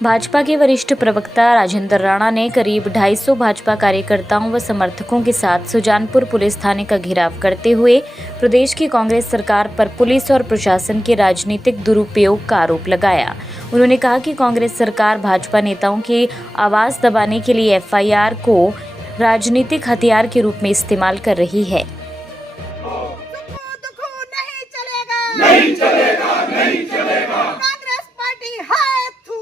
भाजपा के वरिष्ठ प्रवक्ता राजेंद्र राणा ने करीब 250 भाजपा कार्यकर्ताओं व समर्थकों के साथ सुजानपुर पुलिस थाने का घेराव करते हुए प्रदेश की कांग्रेस सरकार पर पुलिस और प्रशासन के राजनीतिक दुरुपयोग का आरोप लगाया। उन्होंने कहा कि कांग्रेस सरकार भाजपा नेताओं की आवाज दबाने के लिए एफआईआर को राजनीतिक हथियार के रूप में इस्तेमाल कर रही है। नहीं चलेगा, नहीं चलेगा। कांग्रेस पार्टी हाय थू।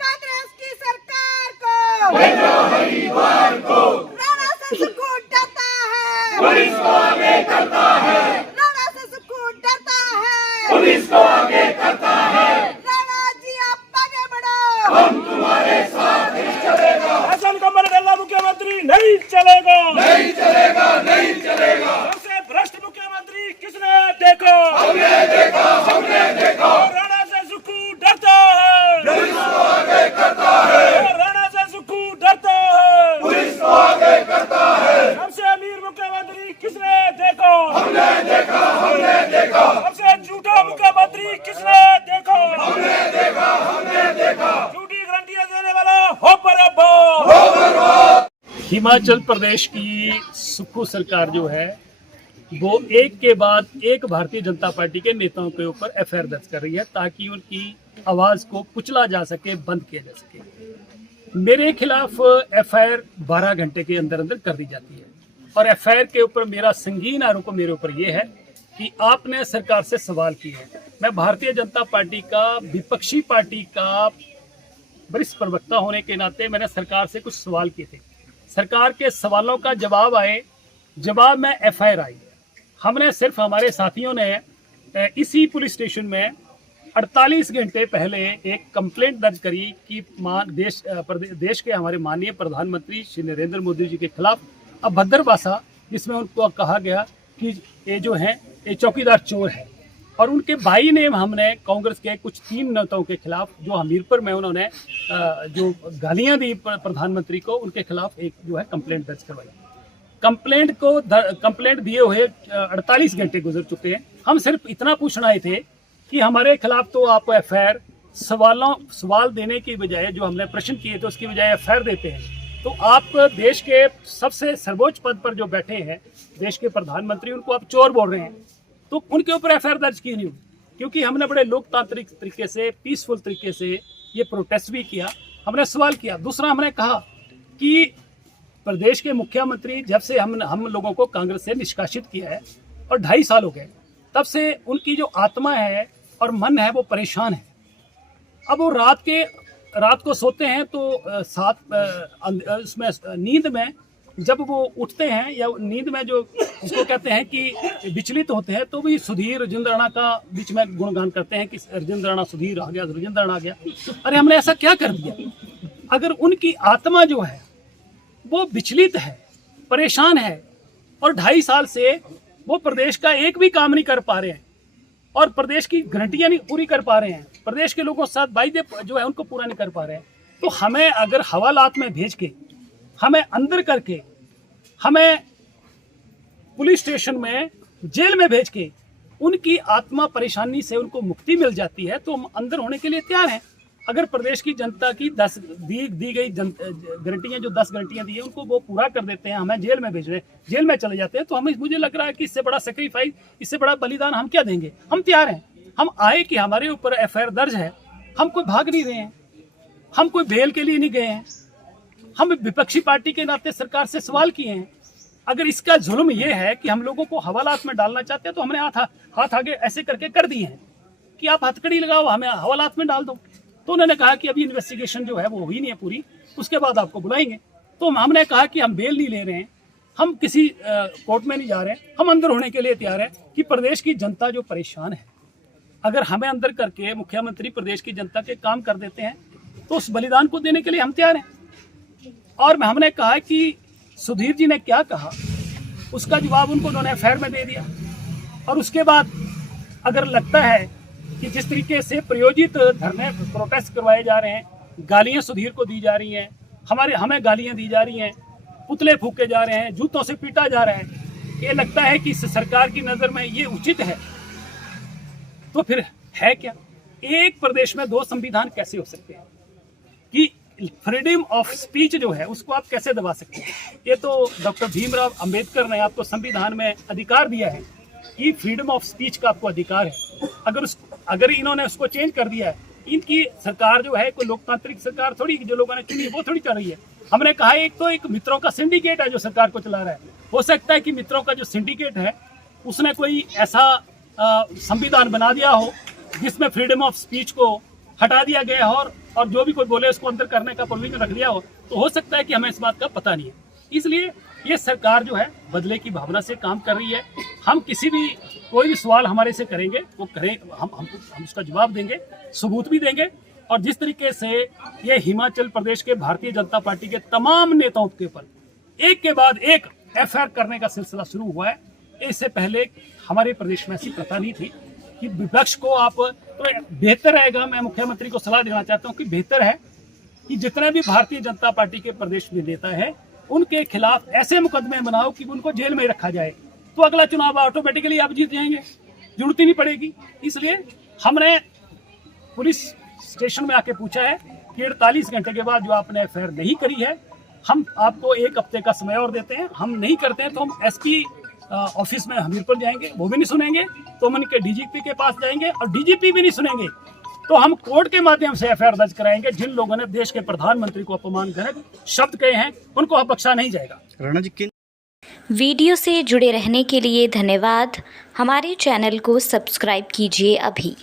कांग्रेस की सरकार को भेजो हरिद्वार को। राणा से सुक्खू डरता है, पुलिस को आगे करता है। राणा से सुक्खू डरता है, पुलिस को आगे करता है। राणा जी आप आगे बढ़ो, हम तुम्हारे साथ ही चलेगा। शासन को मरने मुख्यमंत्री नहीं चलेगा, नहीं चलेगा, नहीं चलेगा। सबसे भ्रष्ट मुख्यमंत्री किसने देखो? हमने देखा, हमने देखा। राणा से सुक्खू डरता है, पुलिस को आगे करता है। राणा से सुक्खू डरता है, पुलिस को आगे करता है। सबसे अमीर मुख्यमंत्री किसने देखो? हमने देखा, हमने देखा। सबसे झूठा मुख्यमंत्री किसने देखो? हमने देखा, हमने देखा। झूठी गारंटियां देने वाला हो बराबर। हिमाचल प्रदेश की सुक्खू सरकार जो है वो एक के बाद एक भारतीय जनता पार्टी के नेताओं के ऊपर एफआईआर दर्ज कर रही है ताकि उनकी आवाज को कुचला जा सके, बंद किया जा सके। मेरे खिलाफ एफआईआर 12 घंटे के अंदर अंदर कर दी जाती है और एफआईआर के ऊपर मेरा संगीन आरोप मेरे ऊपर ये है कि आपने सरकार से सवाल किए हैं। मैं भारतीय जनता पार्टी का, विपक्षी पार्टी का वरिष्ठ प्रवक्ता होने के नाते मैंने सरकार से कुछ सवाल किए थे। सरकार के सवालों का जवाब में एफआईआर आई। हमने सिर्फ हमारे साथियों ने इसी पुलिस स्टेशन में 48 घंटे पहले एक कंप्लेंट दर्ज करी कि देश के हमारे माननीय प्रधानमंत्री श्री नरेंद्र मोदी जी के खिलाफ अभद्र भाषा, जिसमें उनको कहा गया कि ये जो हैं ये चौकीदार चोर है। और उनके भाई ने हमने कांग्रेस के कुछ 3 नेताओं के खिलाफ जो हमीरपुर में उन्होंने जो गालियां दी प्रधानमंत्री को, उनके खिलाफ एक जो है कंप्लेंट दर्ज करवाई। कंप्लेंट दिए हुए 48 घंटे गुजर चुके हैं। हम सिर्फ इतना पूछना आए थे कि हमारे खिलाफ तो आप एफआईआर सवाल देने की बजाय, जो हमने प्रश्न किए थे उसकी बजाय एफआईआर देते हैं। तो आप देश के सबसे सर्वोच्च पद पर जो बैठे हैं, देश के प्रधानमंत्री, उनको आप चोर बोल रहे हैं, तो उनके ऊपर एफआईआर दर्ज की नहीं हुई। क्योंकि हमने बड़े लोकतांत्रिक तरीके से, पीसफुल तरीके से ये प्रोटेस्ट भी किया, हमने सवाल किया। दूसरा, हमने कहा कि प्रदेश के मुख्यमंत्री जब से हम लोगों को कांग्रेस से निष्कासित किया है और 2.5 साल हो गए, तब से उनकी जो आत्मा है और मन है वो परेशान है। अब वो रात को सोते हैं तो उसमें नींद में जब वो उठते हैं या नींद में जो उसको कहते हैं कि विचलित होते हैं, तो भी सुधीर राजेंद्र राणा का बीच में गुणगान करते हैं कि राजेंद्र राणा, सुधीर आ गया, राजेंद्र राणा आ गया। अरे हमने ऐसा क्या कर दिया? अगर उनकी आत्मा जो है वो विचलित है, परेशान है और 2.5 साल से वो प्रदेश का एक भी काम नहीं कर पा रहे हैं और प्रदेश की गारंटियां नहीं पूरी कर पा रहे हैं, प्रदेश के लोगों के साथ वायदे जो है उनको पूरा नहीं कर पा रहे हैं, तो हमें अगर हवालात में भेज के, हमें अंदर करके, हमें पुलिस स्टेशन में, जेल में भेज के उनकी आत्मा परेशानी से उनको मुक्ति मिल जाती है तो हम अंदर होने के लिए तैयार हैं। अगर प्रदेश की जनता की 10 दी गई गारंटियां, जो 10 गारंटियां दी है, उनको वो पूरा कर देते हैं, हमें जेल में भेज रहे हैं, जेल में चले जाते हैं, तो मुझे लग रहा है कि इससे बड़ा सेक्रीफाइस, इससे बड़ा बलिदान हम क्या देंगे? हम तैयार हैं। हम आए कि हमारे ऊपर एफआईआर दर्ज है, हम कोई भाग नहीं रहे हैं, हम कोई बेल के लिए नहीं गए हैं, हम विपक्षी पार्टी के नाते सरकार से सवाल किए हैं। अगर इसका जुल्म ये है कि हम लोगों को हवालात में डालना चाहते हैं, तो हमने हाथ आगे ऐसे करके कर दिए हैं कि आप हथकड़ी लगाओ, हमें हवालात में डाल दो। तो उन्होंने कहा कि अभी इन्वेस्टिगेशन जो है वो हुई नहीं है पूरी, उसके बाद आपको बुलाएंगे। तो हमने कहा कि हम बेल नहीं ले रहे हैं, हम किसी कोर्ट में नहीं जा रहे हैं, हम अंदर होने के लिए तैयार हैं कि प्रदेश की जनता जो परेशान है, अगर हमें अंदर करके मुख्यमंत्री प्रदेश की जनता के काम कर देते हैं तो उस बलिदान को देने के लिए हम तैयार हैं। और हमने कहा कि सुधीर जी ने क्या कहा, उसका जवाब उन्होंने एफआईआर में दे दिया। और उसके बाद अगर लगता है कि जिस तरीके से प्रयोजित धरने, प्रोटेस्ट करवाए जा रहे हैं, गालियां सुधीर को दी जा रही हैं, हमें गालियां दी जा रही हैं, पुतले फूके जा रहे हैं, जूतों से पीटा जा रहा है, ये लगता है कि इस सरकार की नज़र में ये उचित है, तो फिर है क्या? एक प्रदेश में 2 संविधान कैसे हो सकते हैं, कि फ्रीडम ऑफ स्पीच जो है उसको आप कैसे दबा सकते हैं। ये तो डॉक्टर भीमराव अंबेडकर ने आपको संविधान में अधिकार दिया है कि फ्रीडम ऑफ स्पीच का आपको अधिकार है। अगर इन्होंने उसको चेंज कर दिया है, इनकी सरकार जो है कोई लोकतांत्रिक सरकार थोड़ी, जो लोगों ने चुनी वो थोड़ी चल रही है। हमने कहा एक मित्रों का सिंडिकेट है जो सरकार को चला रहा है। हो सकता है कि मित्रों का जो सिंडिकेट है उसने कोई ऐसा संविधान बना दिया हो जिसमें फ्रीडम ऑफ स्पीच को हटा दिया गया हो और जो भी कोई बोले उसको अंदर करने का प्रोविजन रख दिया हो। तो हो सकता है कि हमें इस बात का पता नहीं है। इसलिए ये सरकार जो है बदले की भावना से काम कर रही है। हम कोई भी सवाल हमारे से करेंगे वो करें, हम उसका जवाब देंगे, सबूत भी देंगे। और जिस तरीके से ये हिमाचल प्रदेश के भारतीय जनता पार्टी के तमाम नेताओं के ऊपर एक के बाद एक एफआईआर करने का सिलसिला शुरू हुआ है, इससे पहले हमारे प्रदेश में ऐसी प्रथा नहीं थी कि विपक्ष को आप, तो बेहतर रहेगा, मैं मुख्यमंत्री को सलाह देना चाहता हूं कि बेहतर है कि जितने भी भारतीय जनता पार्टी के प्रदेश में नेता है उनके खिलाफ ऐसे मुकदमे बनाओ कि उनको जेल में रखा जाए, तो अगला चुनाव ऑटोमेटिकली आप जीत जाएंगे, जरूरत ही नहीं पड़ेगी। इसलिए हमने पुलिस स्टेशन में आके पूछा है कि 48 घंटे के बाद जो आपने एफआईआर नहीं करी है, हम आपको 1 हफ्ते का समय और देते हैं। हम नहीं करते हैं तो हम एसपी ऑफिस में हमीरपुर जाएंगे, वो भी नहीं सुनेंगे, तो हम उनके डीजीपी के पास जाएंगे और डीजीपी भी नहीं सुनेंगे, तो हम कोर्ट के माध्यम से एफआईआर दर्ज कराएंगे। जिन लोगों ने देश के प्रधानमंत्री को अपमानजनक शब्द कहे हैं उनको अब बख्शा नहीं जाएगा। राणा जी किन वीडियो से जुड़े रहने के लिए धन्यवाद। हमारे चैनल को सब्सक्राइब कीजिए अभी।